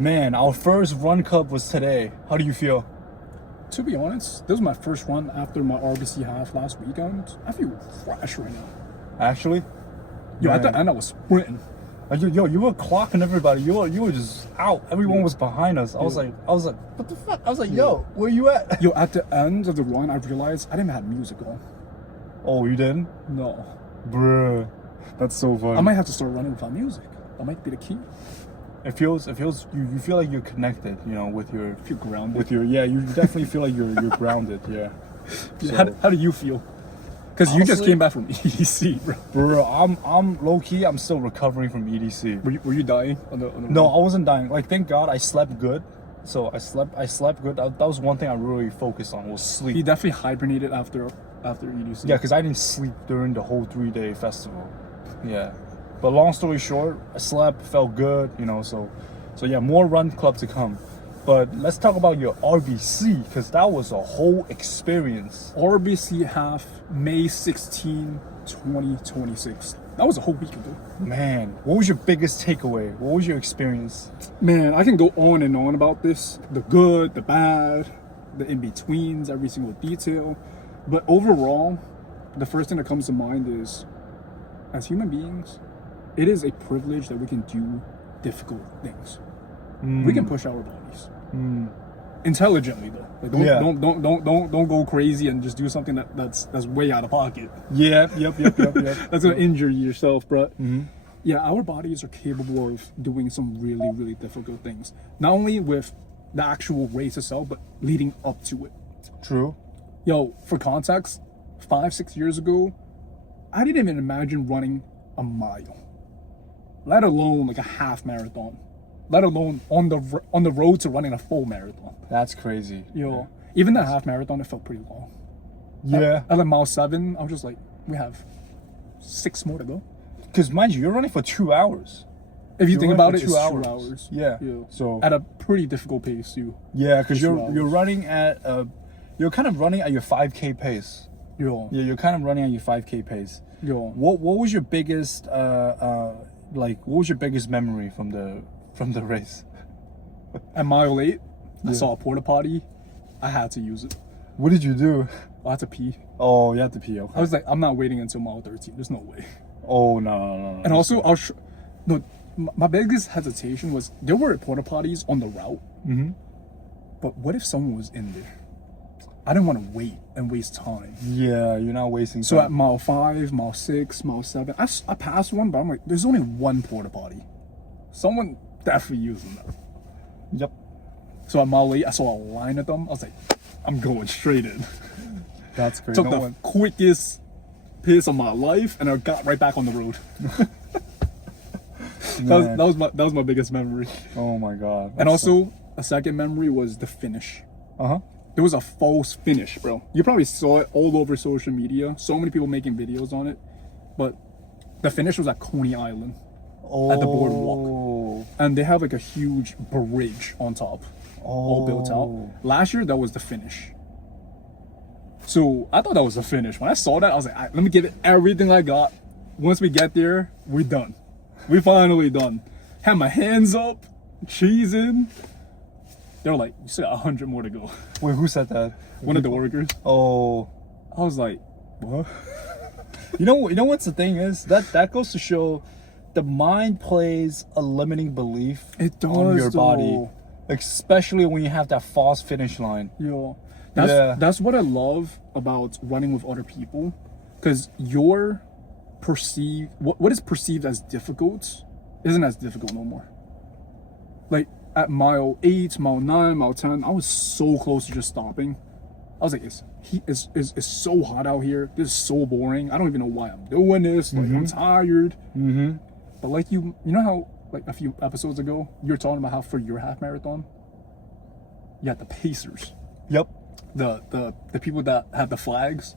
Man, our first run club was today. How do you feel? To be honest, this was my first run after my RBC half last weekend. I feel fresh right now. Actually? Yo, at Man. the end I was sprinting. Yo, you were clocking everybody. You were just out. Everyone was behind us. I was like, what the fuck? I was like, yo, where you at? Yo, at the end of the run, I realized I didn't have music on. Oh, you didn't? No. Bruh. That's so funny. I might have to start running without music. That might be the key. It feels you feel like you're connected, with your Feel grounded. you definitely feel like you're grounded, yeah. So, How do you feel? Because you just honestly, came back from EDC, bro. bro, I'm low key, I'm still recovering from EDC. Were you dying on the No, run? I wasn't dying. Like, thank God I slept good. So I slept good. That was one thing I really focused on was sleep. He definitely hibernated after EDC. Yeah, because I didn't sleep during the whole 3-day festival. Yeah. But long story short, I slept, felt good, so yeah, more run club to come. But let's talk about your RBC, because that was a whole experience. RBC half May 16, 2026. That was a whole week ago. Man, what was your biggest takeaway? What was your experience? Man, I can go on and on about this. The good, the bad, the in-betweens, every single detail. But overall, the first thing that comes to mind is, as human beings, it is a privilege that we can do difficult things. We can push our bodies. Intelligently though. Like don't go crazy and just do something that's way out of pocket. Yeah, yep. That's gonna injure yourself, bro. Yeah, our bodies are capable of doing some really, really difficult things. Not only with the actual race itself, but leading up to it. True. Yo, for context, 5-6 years ago, I didn't even imagine running a mile, let alone like a half marathon, let alone on the road to running a full marathon. That's crazy. Yo, even that half marathon, it felt pretty long. Yeah. At like mile 7, I was just like, we have 6 more to go. Because mind you, you're running for 2 hours. If you You're think running about for it, it's 2 2 hours. hours. Yeah. Yo. So At a pretty difficult pace too. yeah, because 2 you're hours. running at you're kind of running at your 5K pace. Yo. Yeah, you're kind of running at your 5K pace. Yo. What was your biggest what was your biggest memory from the race? At mile 8, I saw a porta potty. I had to use it. What did you do? I had to pee. Oh, you had to pee. Okay. I was like, I'm not waiting until mile 13. There's no way. Oh no. And also, my biggest hesitation was there were porta potties on the route. But what if someone was in there? I didn't want to wait and waste time. Yeah, you're not wasting So time. at mile 5, mile 6, mile 7, I passed one, but I'm like, there's only one porta potty. Someone definitely using that. Yep. So at mile 8, I saw a line of them. I was like, I'm going straight in. That's crazy. Took the quickest piss of my life, and I got right back on the road. that was my biggest memory. Oh my god. And also, a second memory was the finish. Uh-huh. There was a false finish, bro. You probably saw it all over social media. So many people making videos on it. But the finish was at Coney Island at the boardwalk. And they have like a huge bridge on top, all built out. Last year, that was the finish. So I thought that was the finish. When I saw that, I was like, let me give it everything I got. Once we get there, we're done. We're finally done. Had my hands up, cheesing. They were like, you still got 100 more to go. Wait, who said that? One of the workers. Oh. I was like, what? You know what's the thing is? That goes to show the mind plays a limiting belief on your body. Especially when you have that false finish line. Yo. That's what I love about running with other people. Because your perceived what is perceived as difficult isn't as difficult no more. Like at mile 8, mile 9, mile 10, I was so close to just stopping. I was like, it's so hot out here. This is so boring. I don't even know why I'm doing this. Like I'm tired. But like you know how like a few episodes ago you were talking about how for your half marathon, you had the pacers. Yep. The people that had the flags.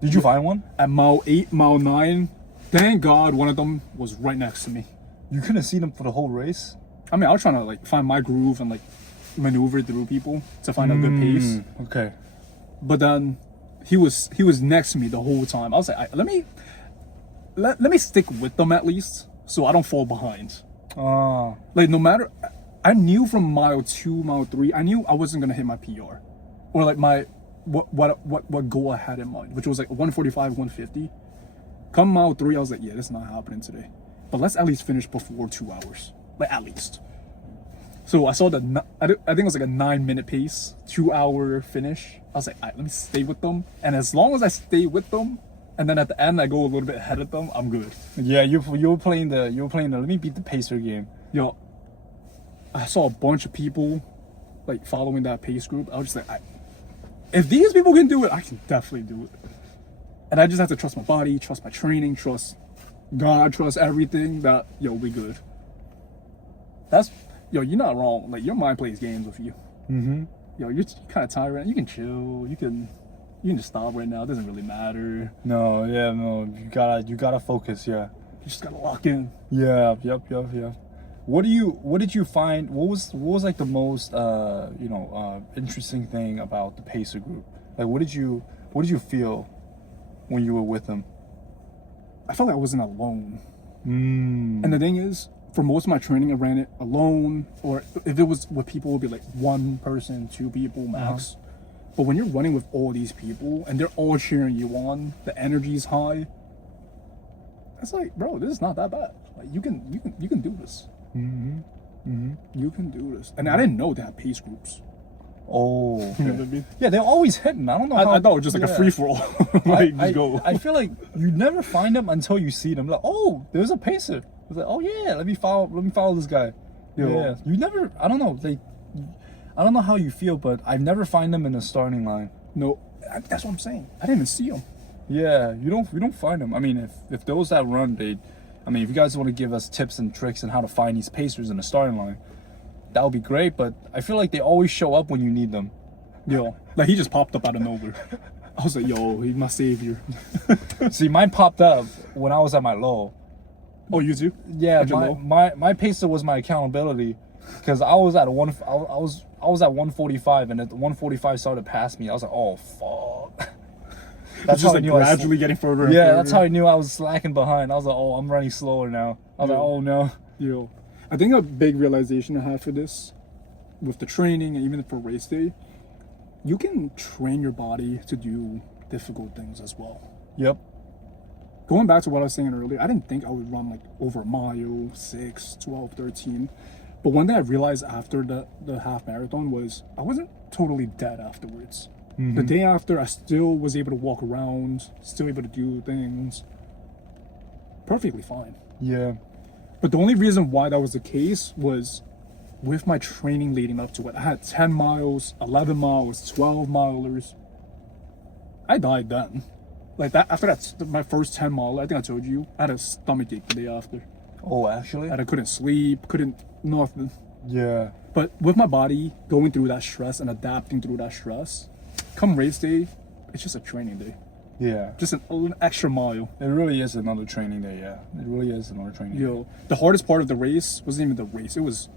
Did you find one? At mile 8, mile 9, thank God one of them was right next to me. You couldn't see them for the whole race? I mean, I was trying to like find my groove and like maneuver through people to find a good pace. Okay. But then he was next to me the whole time. I was like, let me stick with them at least so I don't fall behind. Like no matter I knew from mile 2, mile 3, I knew I wasn't gonna hit my PR, or like my what goal I had in mind, which was like 145, 150. Come mile 3, I was like, yeah, this is not happening today. But let's at least finish before 2 hours, like at least. So I saw I think it was like a 9-minute pace, 2-hour finish. I was like, all right, let me stay with them, and as long as I stay with them, and then at the end I go a little bit ahead of them, I'm good. Yeah, you were playing the let me beat the pacer game. Yo, I saw a bunch of people like following that pace group. I was just like, if these people can do it, I can definitely do it. And I just have to trust my body, trust my training, trust God, trust everything that, yo, we good. Yo, you're not wrong. Like, your mind plays games with you. Mm-hmm. Yo, you're kind of tired. You can chill. You can just stop right now. It doesn't really matter. No, yeah, no. You gotta focus, yeah. You just gotta lock in. Yeah, yep. What did you find? What was like the most interesting thing about the pacer group? Like, what did you feel when you were with them? I felt like I wasn't alone. Mm. And the thing is, for most of my training, I ran it alone, or if it was with people, it would be like 1 person, 2 people max. But when you're running with all these people and they're all cheering you on, the energy's high. It's like, bro, this is not that bad. Like, you can do this. Mm-hmm. Mm-hmm. You can do this. And I didn't know they had pace groups. Oh, okay. You know what I mean? Yeah, they're always hitting. I don't know. I thought it was just like a free for all. Like, just go. I feel like you never find them until you see them. Like, oh, there's a pacer. It's like, oh yeah, let me follow this guy. Yeah, you never. I don't know. I don't know how you feel, but I've never find them in the starting line. No, that's what I'm saying. I didn't even see them. Yeah, you don't find them. I mean, if those that run, if you guys want to give us tips and tricks on how to find these pacers in the starting line, that would be great. But I feel like they always show up when you need them. Yo, like he just popped up out of nowhere. I was like, yo, he's my savior. See, mine popped up when I was at my low. Oh, you too? Yeah, my pacer was my accountability, because I was at I was at 145, and at 145 started past me. I was like, oh fuck. That's just like gradually getting further and further. That's how I knew I was slacking behind. I was like, oh, I'm running slower now. I was like, oh no. Yo, I think a big realization I had for this, with the training and even for race day, you can train your body to do difficult things as well. Yep. Going back to what I was saying earlier, I didn't think I would run like over a mile, 6, 12, 13. But one thing I realized after the half marathon was I wasn't totally dead afterwards. Mm-hmm. The day after, I still was able to walk around, still able to do things perfectly fine. Yeah. But the only reason why that was the case was with my training leading up to it. I had 10 miles, 11 miles, 12 milers. I died then. Like that, after that, my first 10 mile, I think I told you, I had a stomach ache the day after. Oh, actually? And I couldn't sleep, nothing. Yeah. But with my body going through that stress and adapting through that stress, come race day, it's just a training day. Yeah. Just an extra mile. It really is another training day, yeah. It really is another training day. The hardest part of the race wasn't even the race. It was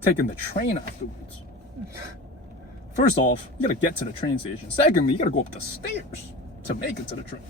taking the train afterwards. First off, you gotta get to the train station. Secondly, you gotta go up the stairs to make it to the train.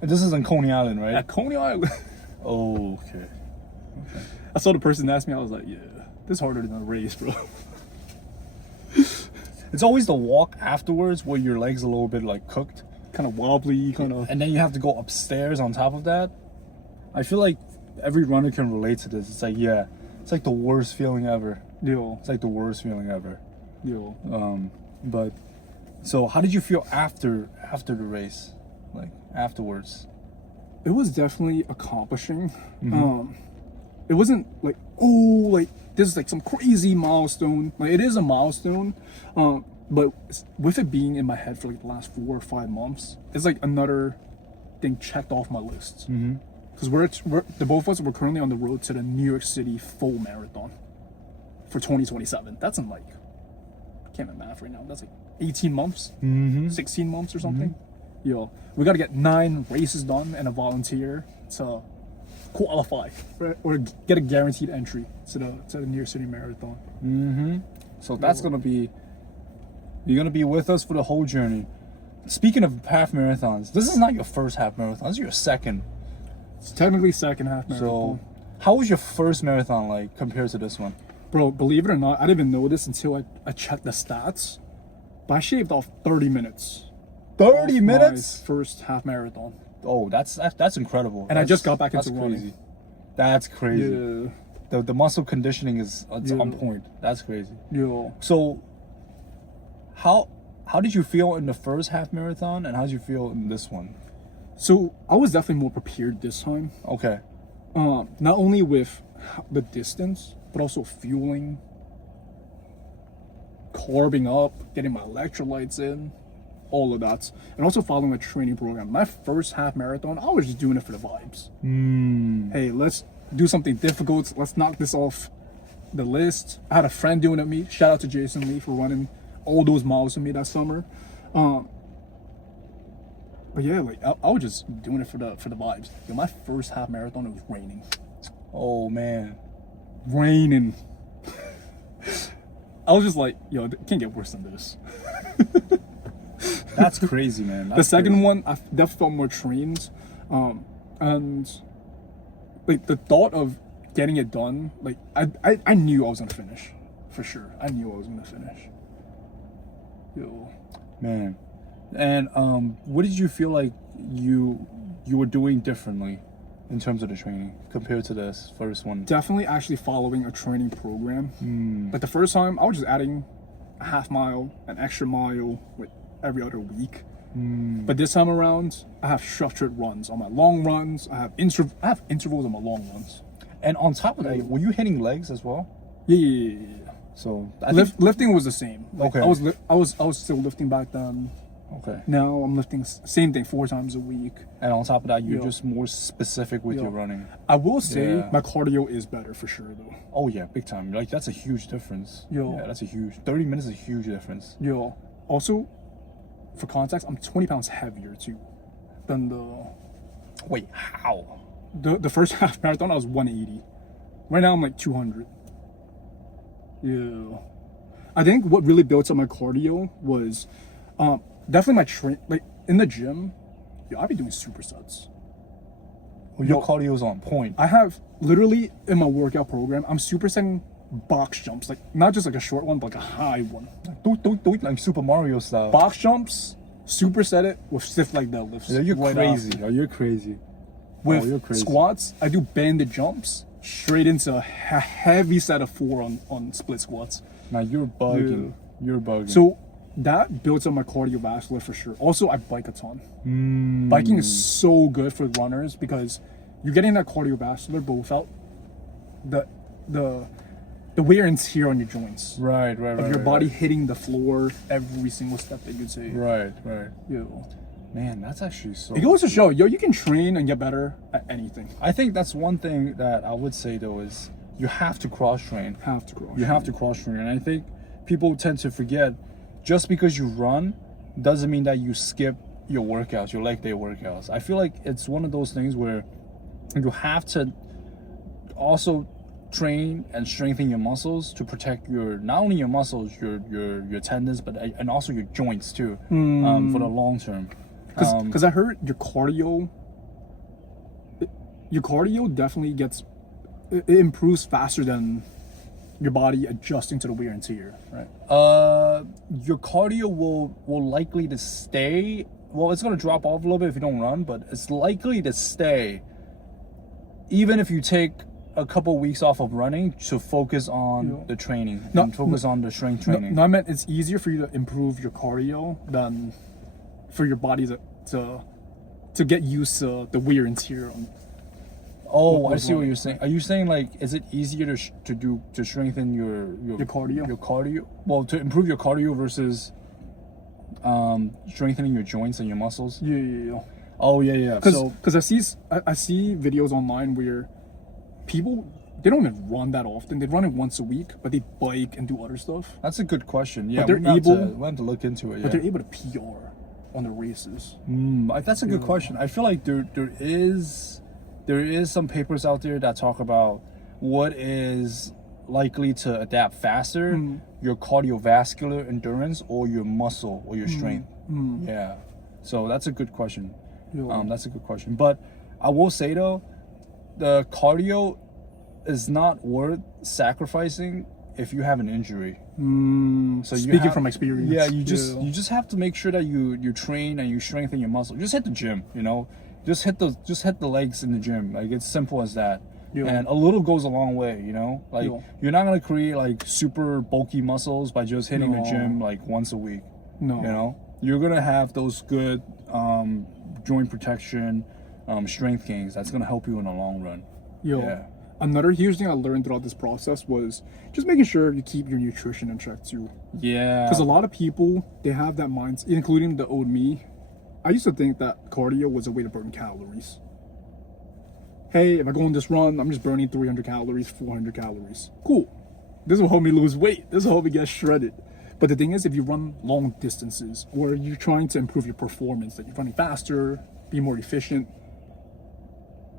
And this is in Coney Island, right? At Coney Island. Oh, okay. I saw the person ask me, I was like, yeah, this is harder than a race, bro. It's always the walk afterwards where your legs a little bit like cooked. Kind of wobbly, kind of. And then you have to go upstairs on top of that. I feel like every runner can relate to this. It's like, yeah, it's like the worst feeling ever. Yo. It's like the worst feeling ever. Yo. But so how did you feel after the race? Like afterwards? It was definitely accomplishing. Mm-hmm. It wasn't like, oh, like this is like some crazy milestone. Like it is a milestone. But with it being in my head for like the last 4 or 5 months, it's like another thing checked off my list. Because we're the both of us were currently on the road to the New York City full marathon for 2027. That's in like, I can't do math right now. That's like 18 months, 16 months or something. Yo, we got to get 9 races done and a volunteer to qualify or get a guaranteed entry to the New York City Marathon. So that's gonna be, you're gonna be with us for the whole journey. Speaking of half marathons, this is not your first half marathon. This is your second. It's technically second half marathon. So, how was your first marathon like compared to this one? Bro, believe it or not, I didn't even know this until I checked the stats. But I shaved off 30 minutes. 30 minutes? My first half marathon. Oh, that's incredible. And I just got back into running. Crazy. That's crazy. Yeah. The muscle conditioning is on point. That's crazy. Yeah. So how did you feel in the first half marathon, and how did you feel in this one? So I was definitely more prepared this time. Okay. Not only with the distance, but also fueling, carbing up, getting my electrolytes in, all of that, and also following a training program. My first half marathon, I was just doing it for the vibes. Hey, let's do something difficult. Let's knock this off the list. I had a friend doing it with me. Shout out to Jason Lee for running all those miles with me that summer. But yeah, like I was just doing it for the vibes. Yo, my first half marathon, it was raining. Oh man. Raining. I was just like, yo, it can't get worse than this. That's crazy, man. The second one, I definitely felt more trained. And like the thought of getting it done, like I knew I was gonna finish. For sure. I knew I was gonna finish. Yo. Man. And what did you feel like you were doing differently in terms of the training compared to this first one? Definitely actually following a training program. But the first time I was just adding a half mile, an extra mile like every other week. But this time around, I have structured runs on my long runs. I have intervals on my long runs. And on top of that, were you hitting legs as well? Yeah. So lifting was the same. Like, okay. I was still lifting back then. Okay. Now I'm lifting same thing 4 times a week. And on top of that, you're just more specific with your running. I will say my cardio is better for sure though. Oh yeah, big time. Like that's a huge difference. Yeah, that's a huge 30 minutes is a huge difference. Yo. Also, for context, I'm 20 pounds heavier too than the. Wait, how? The first half marathon I was 180. Right now I'm like 200. Yeah. I think what really built up my cardio was definitely my like in the gym, I'd be doing supersets. Well, your cardio is on point. I have literally in my workout program, I'm supersetting box jumps, like not just like a short one, but like a high one. Like Super Mario style. Box jumps, superset it with stiff leg deadlifts. Yeah, you're crazy. Oh, you're crazy. With squats, I do banded jumps straight into a heavy set of 4 on split squats. Now you're bugging. Yeah. You're bugging. So that builds up my cardiovascular for sure. Also, I bike a ton. Biking is so good for runners because you're getting that cardiovascular, but without the wear and tear on your joints. Right. Of your body hitting the floor every single step that you take. Right. Yeah. Man, that's actually so. It goes to show, you can train and get better at anything. I think that's one thing that I would say though is you have to cross train. You have to cross train, and I think people tend to forget. Just because you run doesn't mean that you skip your workouts, your leg day workouts. I feel like it's one of those things where you have to also train and strengthen your muscles to protect your not only your muscles, your tendons, but and also your joints too, for the long term. Because I heard your cardio definitely it improves faster than your body adjusting to the wear and tear, right? Your cardio will likely to stay. Well, it's gonna drop off a little bit if you don't run, but it's likely to stay even if you take a couple weeks off of running to focus on the training and focus on the strength training. No, I meant it's easier for you to improve your cardio than for your body to get used to the wear and tear on. Oh, I see what you're saying. Are you saying like, is it easier to strengthen your cardio? Your cardio? Well, to improve your cardio versus strengthening your joints and your muscles? Yeah. Oh yeah. Because I see videos online where people, they don't even run that often. They run it once a week, but they bike and do other stuff. That's a good question. Yeah, but they're able. We have to look into it. Yeah. But they're able to PR on the races. That's a good question. I feel like there is some papers out there that talk about what is likely to adapt faster, your cardiovascular endurance or your muscle or your strength. Yeah. So that's a good question. That's a good question. But I will say though, the cardio is not worth sacrificing if you have an injury. So speaking from experience. Yeah, you just have to make sure that you train and you strengthen your muscle. Just hit the gym, you know. Just hit the legs in the gym. Like, it's simple as that. Yeah. And a little goes a long way, you know. Like, you're not gonna create like super bulky muscles by just hitting the gym like once a week. No. You know, you're gonna have those good joint protection, strength gains. That's gonna help you in the long run. Yeah. Another huge thing I learned throughout this process was just making sure you keep your nutrition in check too. Yeah. Because a lot of people, they have that mindset, including the old me. I used to think that cardio was a way to burn calories. Hey, if I go on this run, I'm just burning 300 calories, 400 calories. Cool. This will help me lose weight. This will help me get shredded. But the thing is, if you run long distances or you're trying to improve your performance, that you're running faster, be more efficient,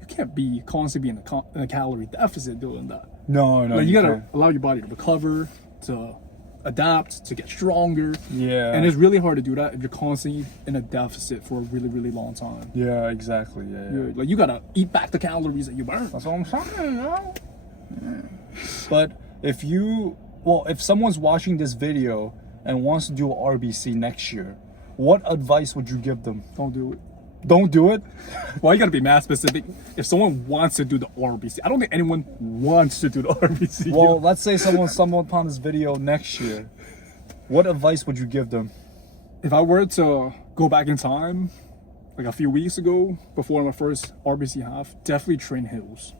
you can't be constantly in a calorie deficit doing that. No. Like, you gotta allow your body to recover, to adapt, to get stronger. Yeah. And it's really hard to do that if you're constantly in a deficit for a really, really long time. Yeah, exactly. Yeah. Like, you gotta eat back the calories that you burn. That's what I'm saying, you know? Yeah. But if someone's watching this video and wants to do an RBC next year, what advice would you give them? Don't do it. Don't do it? Well, you gotta be math specific. If someone wants to do the RBC, I don't think anyone wants to do the RBC. Well, let's say someone stumbled upon this video next year. What advice would you give them? If I were to go back in time, like a few weeks ago, before my first RBC half, definitely train hills.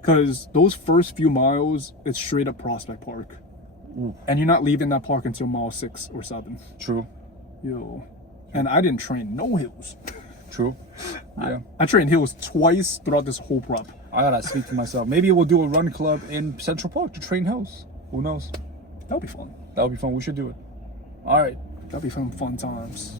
Because those first few miles, it's straight up Prospect Park. Ooh. And you're not leaving that park until mile 6 or 7. True. And I didn't train no hills. True. Yeah. I trained hills twice throughout this whole prep. I gotta speak to myself. Maybe we'll do a run club in Central Park to train hills. Who knows? That would be fun. That would be fun. We should do it. All right. That'd be fun times.